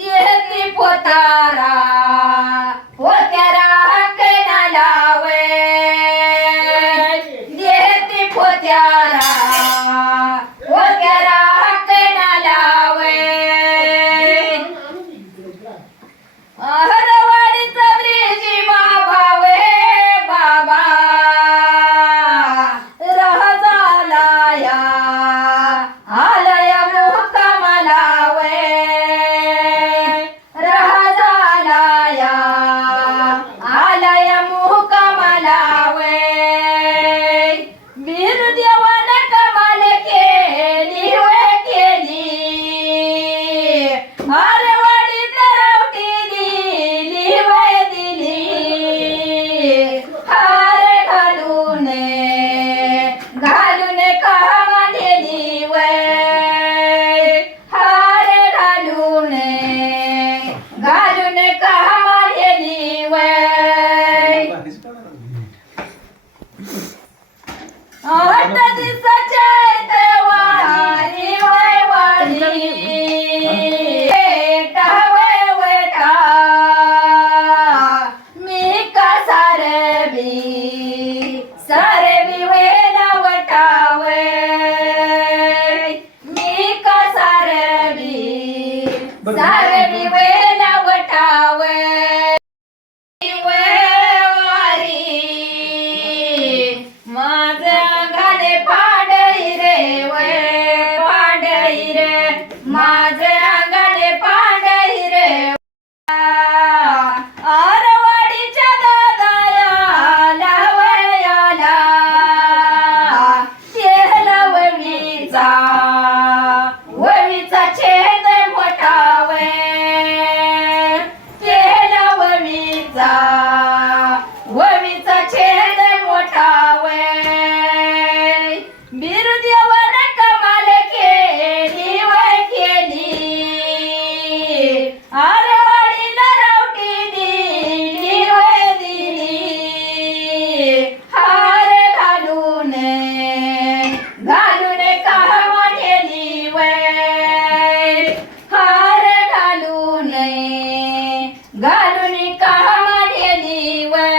देहती सारवी वेला वटावे माझा घाले पाडई रे वे पाडई रे माझा घाले पाडई रे आरवाडीच्या दादायाला वयाला केला वळीचा छेद मोठावे केला वळीचा छेद मोठावे बिरुदेवन कमाल केली वय केली आरवाडीला रावटी दिली वय दिली हार घालून कहवा नेली वय हार घालून कहवा नेली वय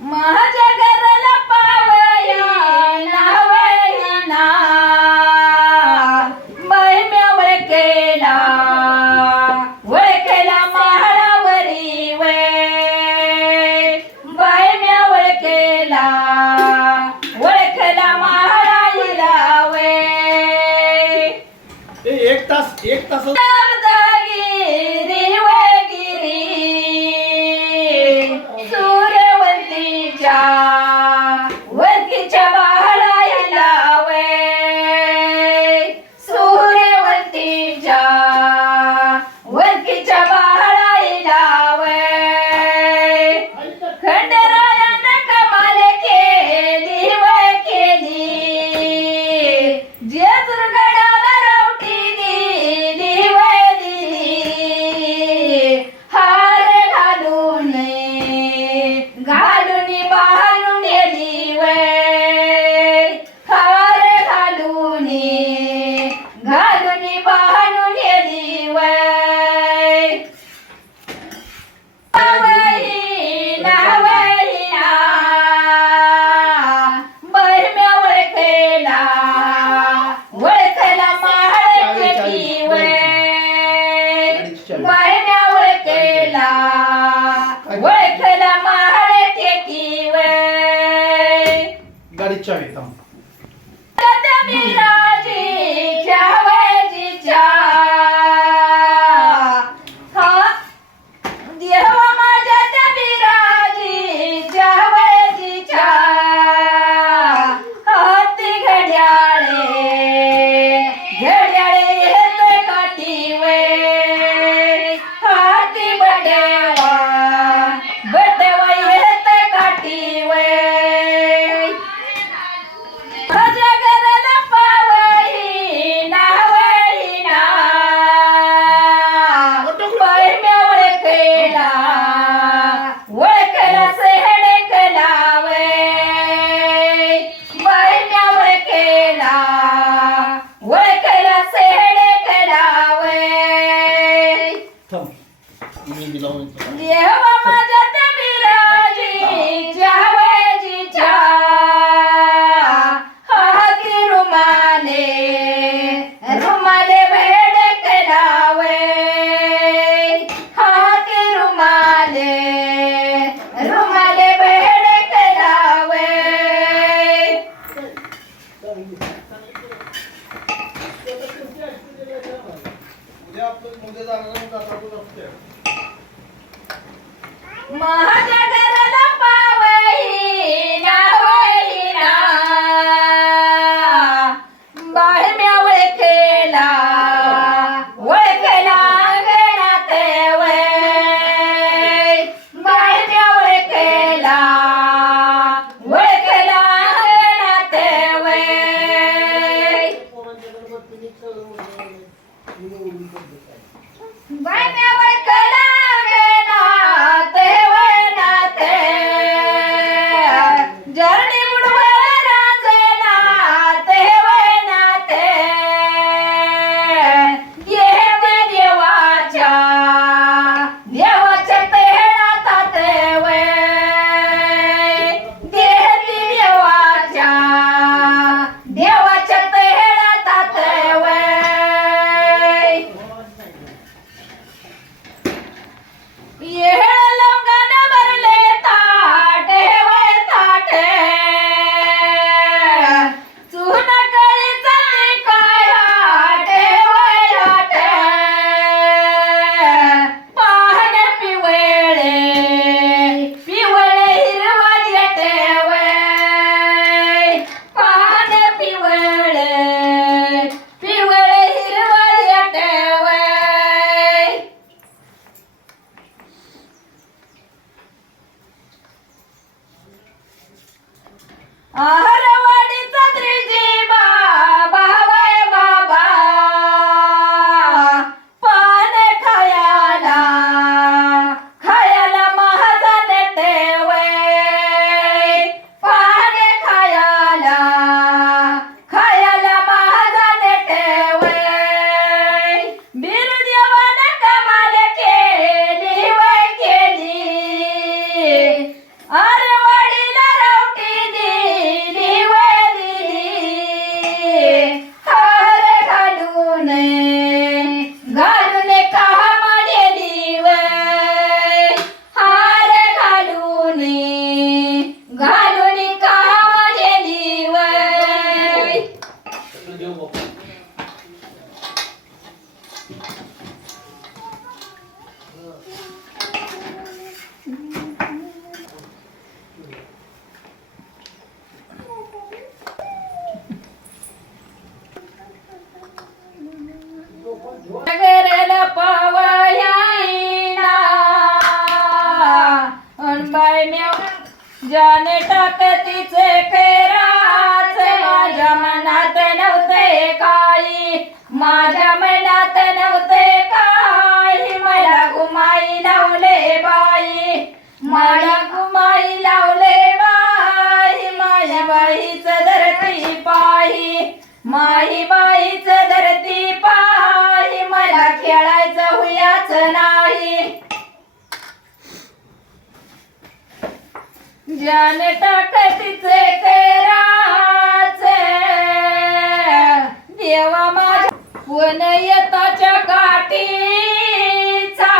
माझ्या घराला पावया नावया महिम्या वळकेला महाळावरी वय महिम्या वळकेला महाळाईला वय एक तास गिरी वय गिरी सूर्यवंतीच्या वंतीच्या महाळाईला वय सूर्यवंतीच्या वंतीच्या महाळाईला वय खंडरायानं कमाल केली वय केली जेजुरगडाला रावटी दिली वय दिली हार घालून बाहेरून नेली वय हार घालून बाहेरून नेली वय नावईना महिम्या वळखेला महाळ केली वय महिम्या वळखेला महाळ केली वय गाडीची चावी थांब. मिराजीच्या वजीच्या देवा माझ्या त्या मिराजीच्या वजीच्या हाती घड्याळे येत काठी वे हाती बडेवा येत काठी वे माझ्या घराला पावई नावईना महिम्या वळखेला सेहडेकला वय महिम्या वळखेला सेहडेकला वय थांब. मी बी लावून येतो. देवा माझ्या त्या बिराजीच्या वजीच्या हाती रुमाले भेडकला वय हाती रुमाले भेडकला वय माझ्या घराला पावई नावईना महिम्या वळखेला अंगणात वय महिम्या वळखेला अंगणात वय महिम्या वळखेला अंगणात वनात जरणी बुडवळ रांजणात वनात देवाच्या तेळातात वय देवाच्या नगरला पावयाईना अनबाई मेव जाने टाकतीचे पेराच माझ्या मनात नव्हते काही माझ्या मनात नव्हते काही मला घुमाई लावले बाई मला घुमाई लावले बाई माई बाईच धरती पाही माई बाईच धरती पाही मला खेळायचं हुयाच नाही जान टाकतीचे केराचे देवा माझ्या कोण येताच्या काठीचा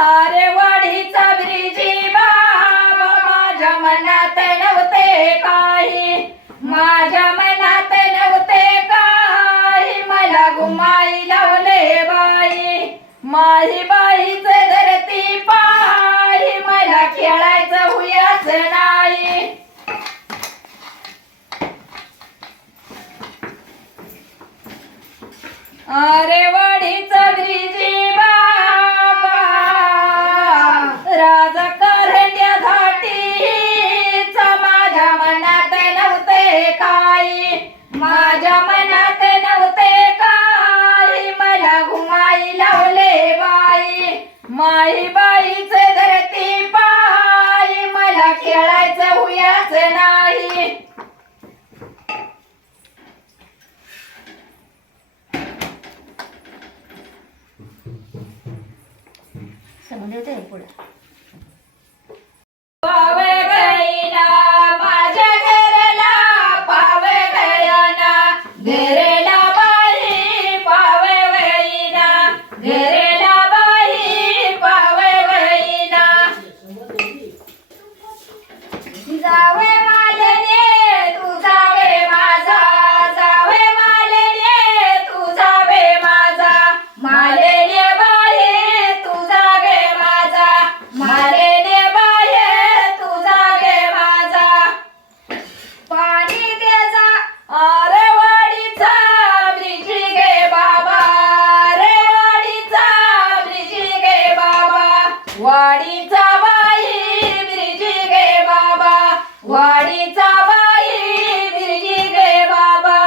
अरे वाडीचा ब्रिजी बाबा माझ्या मनात नव्हते काही माझ्या मनात नव्हते काही मला घुमाई लावले बाई माही बाईच धरती पाही मला खेळायचं हुयाच नाही अरे वाडीचा ब्रिजी बाबा राजा करंड्या घाटीचा माझ्या मनात नव्हते काही माझ्या मनात नव्हते काही मला घुमाई लावले बाई माई बाईच धरती पायी मला खेळायचं हुयाच नाही पावे गईना माझ्या घरला पावे गयाना घरला बाई पावे गईना घरला बाई पावे गईना जावे मालने तू जावे माझा जावे मालने तू जावे माझा मालने बाई तू जावे माझा मालने बाई तू जावे माझा पाणी द्याचा अरे वाडीचा ब्रिजी गे बाबा रे वाडीचा ब्रिजी गे बाबा वाडीचा बाई ब्रिजी गे बाबा वाडीचा बाई ब्रिजी गे बाबा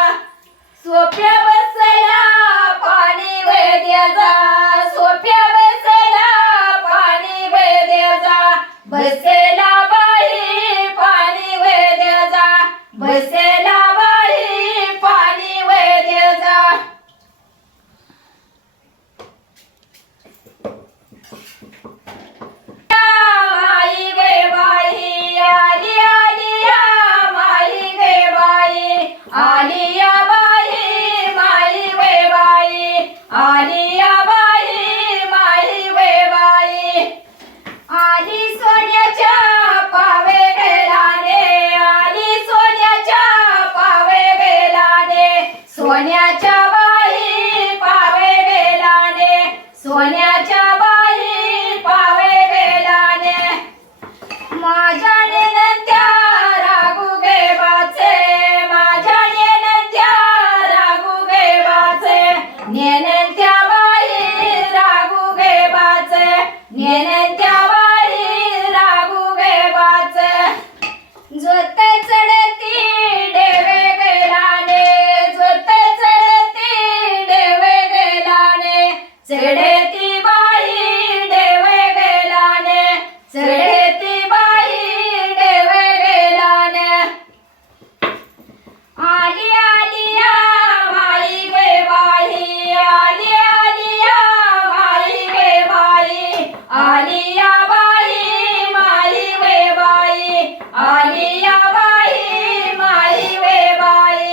सोप्या बसला पाणी वेद्याचा सोप्या बसला पाणी वेद्याचा बसेला बाई पाणी वेद्याचा बसेला बाई पाणी वेद्याचा माई गे बाई आली आली या माई गे बाई आली या बाई माई गे बाई आली या बाई माई गे बाई आली सोन्याच्या पावे गेलाने आली सोन्याच्या पावे गेलाने सोन्याच्या बाई पावे गेलाने सोन्याच्या बाई पावे गेलाने माझ्या नेनंत्या रागू गे बाचे माझ्या नेनंत्या रागू गे बाचे नेनंत्या बाई रागू गे बाचे नेनंत्या बाई रागू गे बाचे जोते चढती देवे गेलाने जोते चढती देवे गेलाने चढती बाई देवे गेलाने चढती बाई देवे गेलाने आली आली या माई गे बाई आली आली या माई गे बाई आली या बाई माई गे बाई आली या बाई माई गे बाई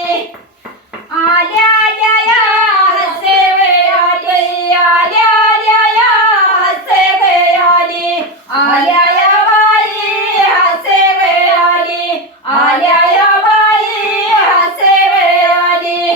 आल्या आल्या या हसे वे आली आल्या आल्या या हसे वे आली आल्या या बाई हसे वे आली आल्या या बाई हसे वे आली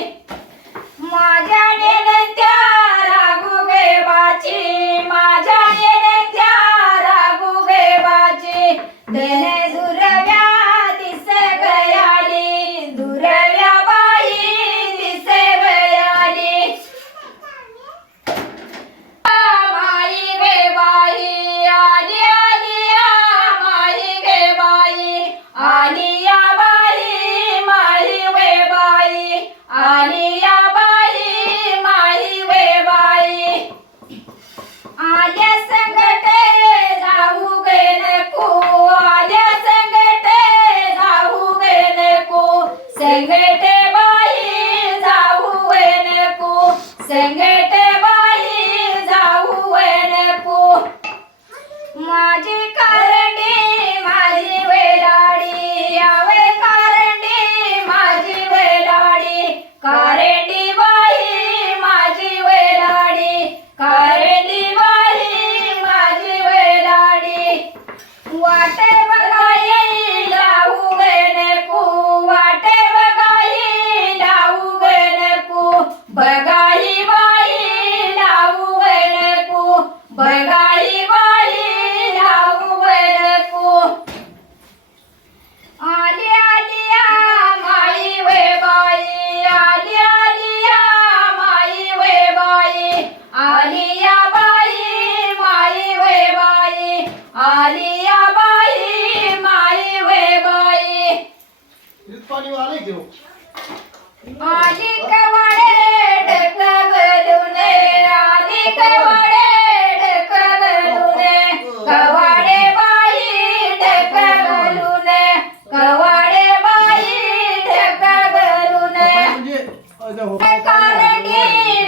आली कवाडे ढकलून आली कवाडे ढकलून कवाडे बाई ढकलून कवाडे बाई ढकलून कारंडी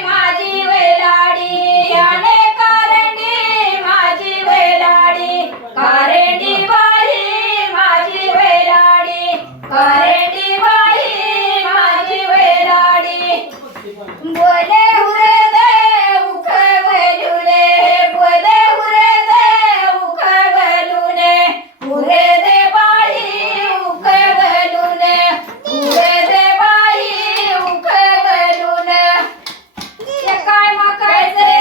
माझी वेलाडी आणे कारंडी माझी वेलाडी कारंडी बाई माझी वेलाडी कारंडी बाई माझी वेलाडी बोले हुरे दे उखवलुने बोले हुरे दे उखवलुने हुरे दे बाई उखवलुने हुरे दे बाई उखवलुने ते काय मकायचे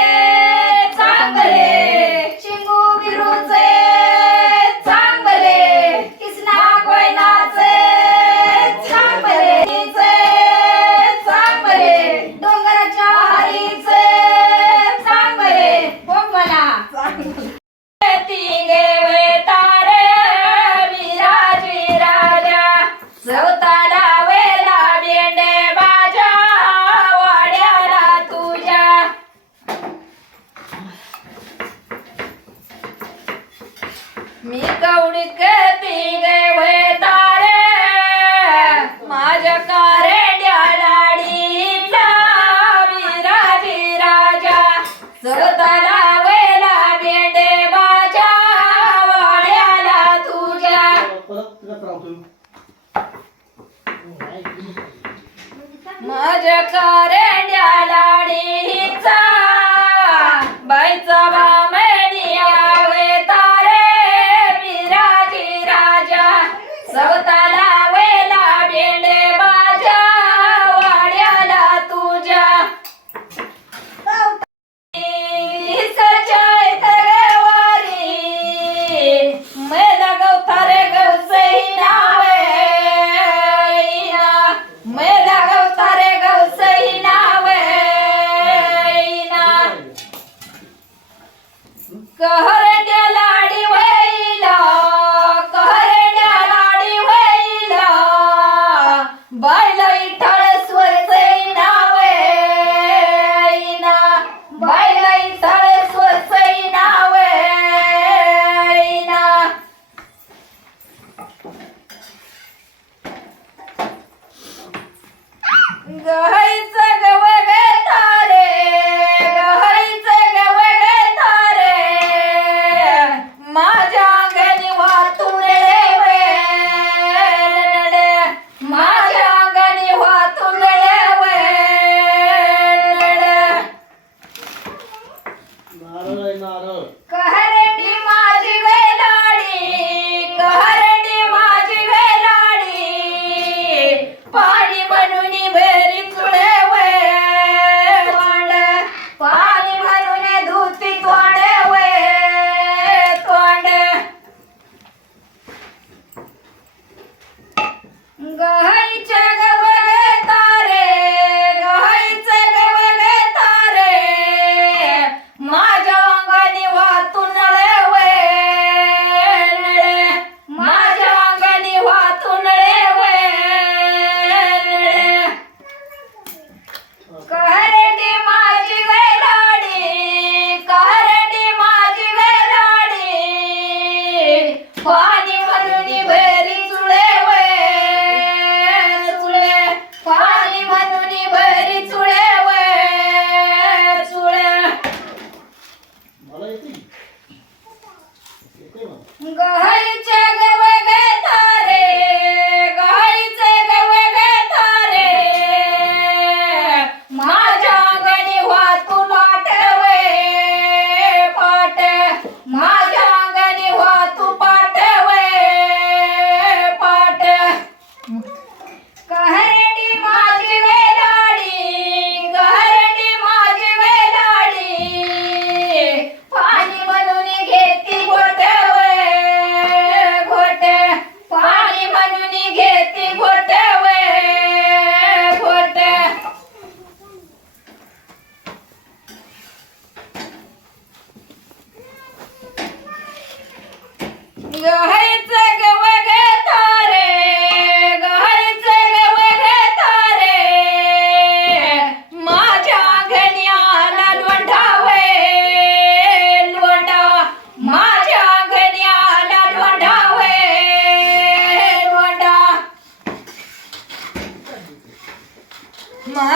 चांगले शिंगू बिरूचे चांगले किसना कोयनाचे चांगले चांगले डोंगराच्या हरीचे चांगले बोंबला तिघे वे तारे विराजी राजा सवताला वेला बेंडे बाजा वाड्याला तुझ्या मी कवडीक तिघे वे तारे माझ्या कारंड्या लाडीला विराजी राजा सवताला वेला बेंडे बाजा वाड्याला तुझ्या परत तुला त्रावतोय माझ्या कारंड्या लाडीचा बाईचा बामणी आवे तारे विराजी राजा सवताला वेला बेंडे बाजा वाड्याला तुझ्या सरचाय तरवारी मेला गवतारे गवसई नावे मेला गवतारे गवसई नावे कहरड्या लाडी वैला कहरड्या लाडी वैला बायला इठाळ स्वरसई नावे बायला इठाळ स्वरसई नावे गहईचं गवग तारे गहईचं गवग तारे माझ्या अंगणी वाहतून रे माझ्या अंगणी वाहतून रे नारळ आहे नारळ कहरंडी माझी वेलाडी कहरंडी माझी वेलाडी पाणी बनून भेरी तुळे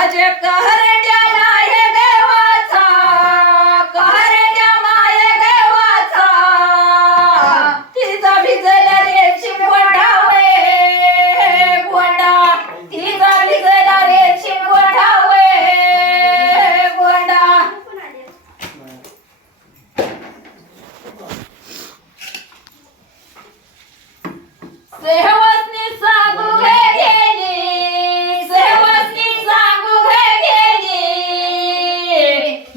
माझ्या कहरड्याला हे देवाचा कहरड्या माय देवाचा तिचा भिजला रे शिवडावे गोंडा तिचा भिजला रे शिवडावे गोंडा सेवसनी सांगू घे गेली सेवसनी सांगू घे गेली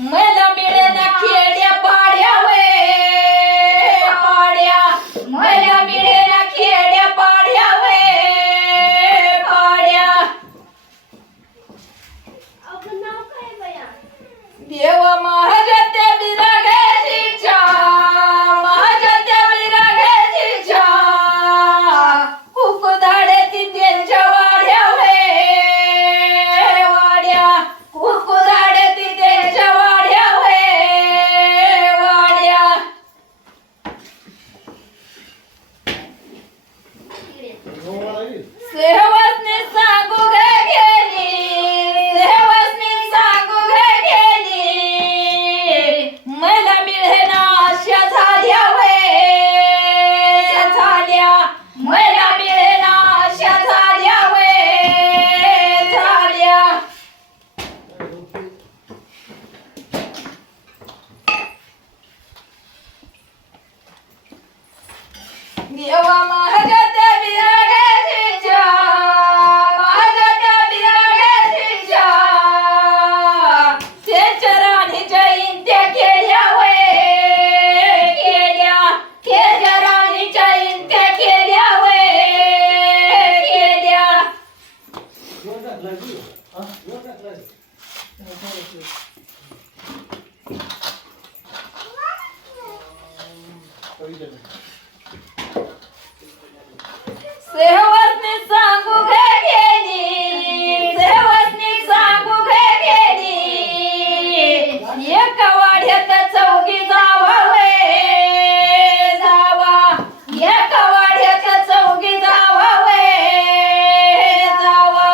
मला मिळेल खेड्या पाड्या वे पाड्या मला मिळेल खेड्या पाड्या वे पाड्या देव माझ्या त्या बिराग्याचीच्या माझ्या त्या बिराग्याचीच्या कुकुधाडे ती त्यांच्या वाड्या वे वाड्या कुकुधाडे ती त्यांच्या वाड्या वे वाड्या सेवसनी सांगू घे गेली सेवसनी सांगू घे गेली मला मिळेना अशा झाल्या वे झाल्या मला मिळेना अशा झाल्या वे झाल्या देवा माझ्या त्या बिराग्याचीच्या माझ्या त्या बिराग्याचीच्या त्यांच्या राणीच्या इंत्या केल्या वे केल्या त्यांच्या राणीच्या इंत्या केल्या वे केल्या सेवसनी सांगू घे गेली सेवसनी सांगू घे गेली एका वाड्यात चौघी जावा वे जावा एका वाड्यात चौघी जावा वे जावा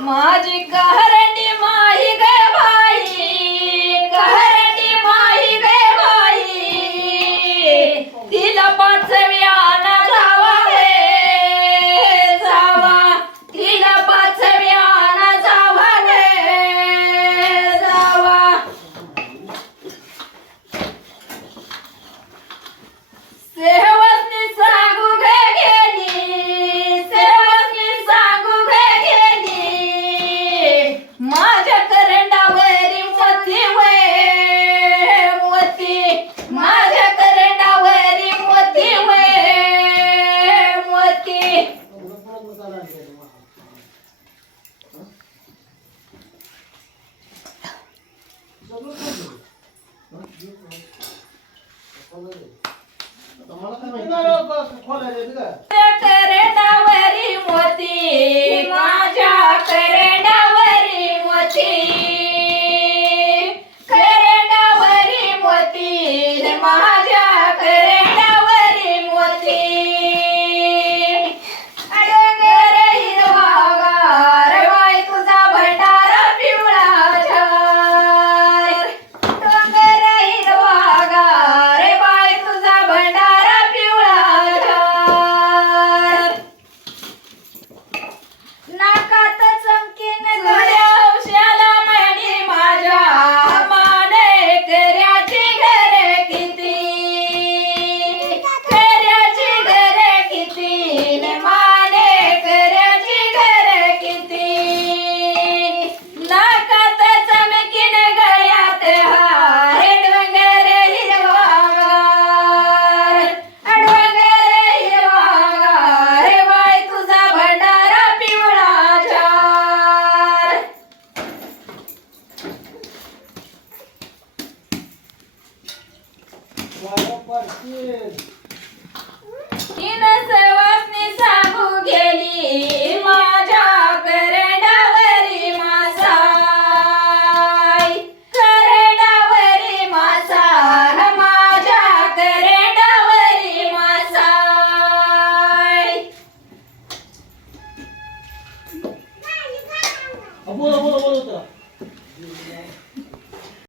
माझी कहरडी माही गे बाई कहरडी माही गे बाई तिला पाचव्याना जावा रे जावा तिला पाचव्याना जावा रे जावा सेवसनी सांगू घे गेली सेवसनी सांगू घे गेली बोला बोला बोला होता